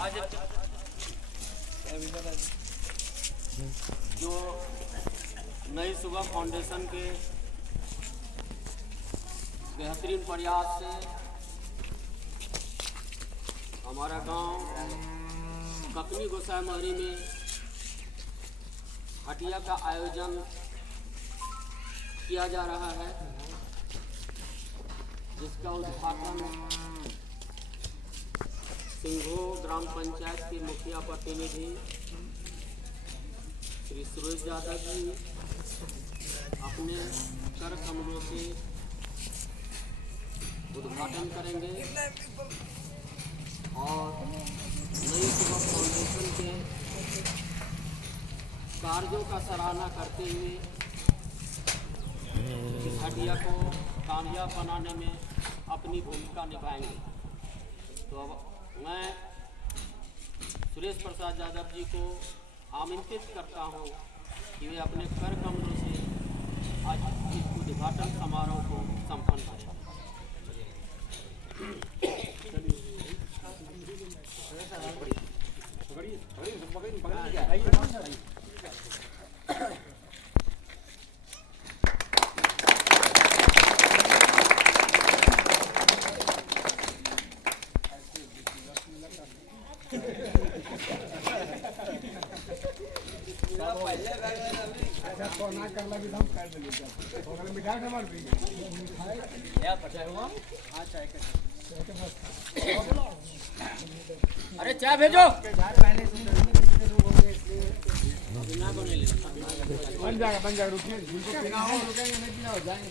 आज जो नई सुबह फाउंडेशन के बेहतरीन प्रयास से हमारा गांव ककनी गोसाई महरी में हटिया का आयोजन किया जा रहा है, जिसका उद्घाटन सिंघो ग्राम पंचायत के मुखिया प्रतिनिधि श्री सुरेश यादव जी अपने कर कमलों से उद्घाटन करेंगे और नई सुबह फाउंडेशन के कार्यों का सराहना करते हुए इस हटिया को कामयाब बनाने में अपनी भूमिका निभाएंगे। तो अब मैं सुरेश प्रसाद यादव जी को आमंत्रित करता हूं कि वे अपने कर कमलों से आज इस उद्घाटन समारोह को संपन्न करें। अरे चाय भेजो। बन जाएगा रुकिए, जिनको पीना हो रुकेंगे, नहीं पीना हो जाएंगे।